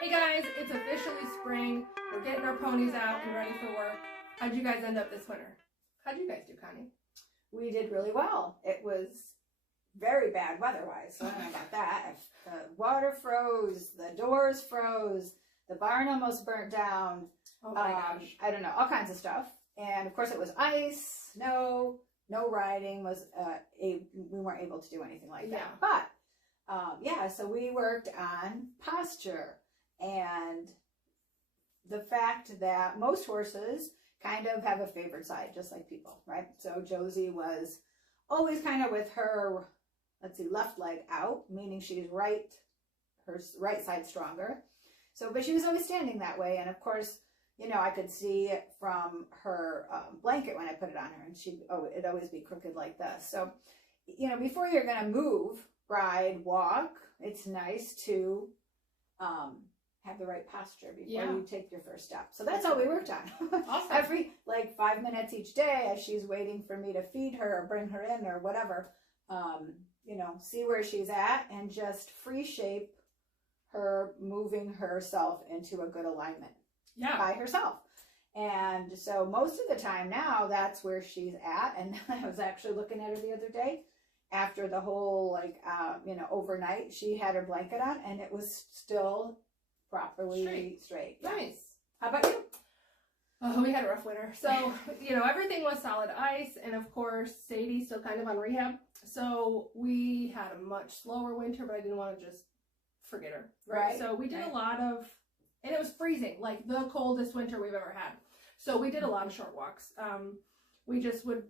Hey guys, it's officially spring. We're getting our ponies out and ready for work. How'd you guys end up this winter? How'd you guys do, Connie? We did really well. It was very bad weather-wise, so I don't know about that. The water froze, the doors froze, the barn almost burnt down. Oh my gosh. I don't know, all kinds of stuff. And of course it was ice, snow, no riding was, we weren't able to do anything like that. Yeah. But, so we worked on posture and the fact that most horses kind of have a favored side, just like people, right? So Josie was always kind of with her, left leg out, meaning she's her right side stronger. So, but she was always standing that way. And of course, I could see it from her blanket when I put it on her, and it'd always be crooked like this. So, before you're going to move, ride, walk, it's nice to have the right posture before you take your first step. So that's all we worked on. Awesome. Every 5 minutes each day as she's waiting for me to feed her or bring her in or whatever, see where she's at and just free shape her, moving herself into a good alignment by herself. And so most of the time now, that's where she's at. And I was actually looking at her the other day after the whole, overnight, she had her blanket on and it was still properly straight. Nice. How about you? Oh, we had a rough winter. So, everything was solid ice. And of course, Sadie's still kind of on rehab. So we had a much slower winter, but I didn't want to just forget her. Right. So we did a lot of, and it was freezing, like the coldest winter we've ever had. So we did a lot of short walks. We just would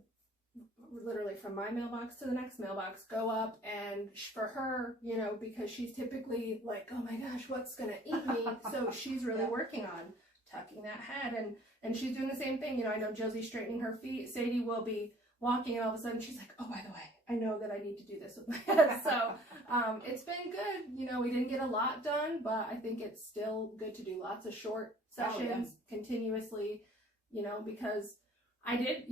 literally from my mailbox to the next mailbox go up, and for her, because she's typically like, oh my gosh, what's gonna eat me? So she's really working on tucking that head, and she's doing the same thing. I know Josie's straightening her feet. Sadie will be walking, and all of a sudden she's like, oh, by the way, I know that I need to do this with my head. So it's been good. We didn't get a lot done, but I think it's still good to do lots of short sessions continuously, because I did,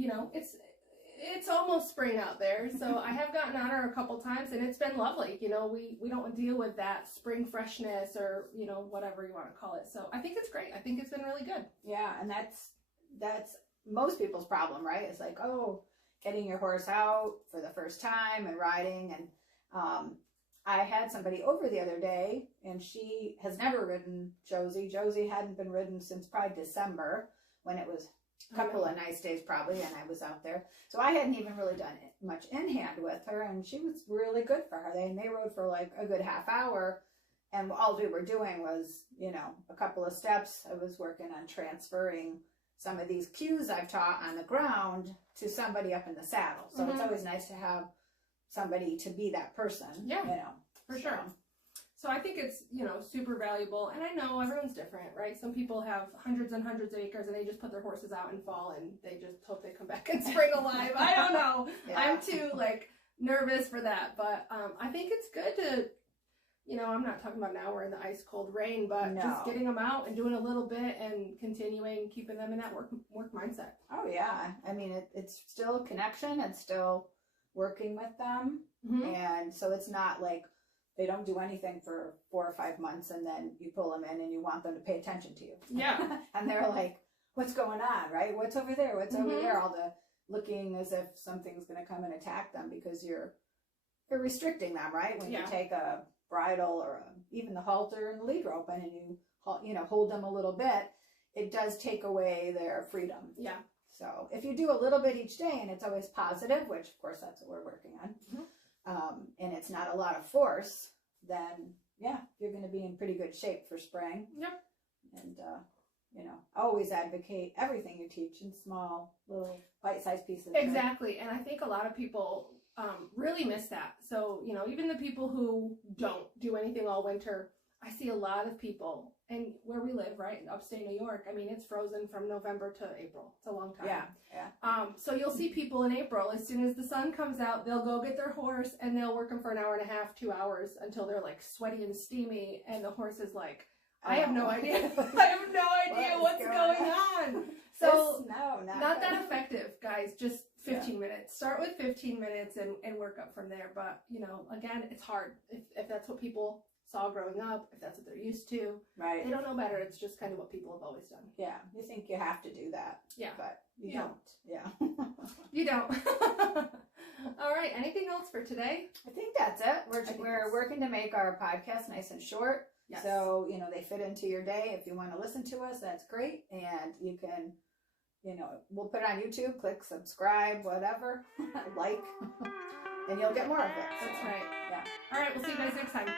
it's almost spring out there. So I have gotten on her a couple times and it's been lovely. We don't deal with that spring freshness or, whatever you want to call it. So I think it's great. I think it's been really good. Yeah. And that's most people's problem, right? It's like, getting your horse out for the first time and riding. And I had somebody over the other day and she has never ridden Josie. Josie hadn't been ridden since probably December when it was a couple of nice days probably, and I was out there. So I hadn't even really done much in hand with her, and she was really good for her. They rode for like a good half hour, and all we were doing was, a couple of steps. I was working on transferring some of these cues I've taught on the ground to somebody up in the saddle. So it's always nice to have somebody to be that person. Yeah, for sure. So I think it's, super valuable. And I know everyone's different, right? Some people have hundreds and hundreds of acres and they just put their horses out in fall and they just hope they come back in spring alive. I don't know. I'm too nervous for that. But I think it's good to, I'm not talking about now we're in the ice cold rain, but just getting them out and doing a little bit and continuing, keeping them in that work mindset. Oh yeah. I mean, it's still connection. It's still working with them. And so it's not like they don't do anything for 4 or 5 months and then you pull them in and you want them to pay attention to you. Yeah. And they're like, what's going on, right? What's over there? What's over there? All the looking as if something's going to come and attack them because you're restricting them, right? When you take a bridle or even the halter and the lead rope and you hold them a little bit, it does take away their freedom. Yeah. So if you do a little bit each day and it's always positive, which of course that's what we're working on, and it's not a lot of force, then you're going to be in pretty good shape for spring. Yep. And, always advocate everything you teach in small, little bite-sized pieces. Exactly. Right? And I think a lot of people really miss that. So, even the people who don't do anything all winter, I see a lot of people, and where we live, right, in upstate New York, I mean, it's frozen from November to April. It's a long time. Yeah. So you'll see people in April, as soon as the sun comes out, they'll go get their horse and they'll work him for an hour and a half, 2 hours until they're like sweaty and steamy. And the horse is like, I have no idea. I have no idea what's going on. So not that effective, guys. Just 15 minutes. Start with 15 minutes and work up from there. But, again, it's hard if that's what people saw growing up, if that's what they're used to. Right. They don't know better. It's just kind of what people have always done. Yeah. You think you have to do that. Yeah. But you Yeah. don't. Yeah. You don't. All right. Anything else for today? I think that's it. We're think we're working to make our podcast nice and short. Yes. So, they fit into your day. If you want to listen to us, that's great. And you can, we'll put it on YouTube, click subscribe, whatever, like, and you'll get more of it. That's right. Yeah. All right. We'll see you guys next time.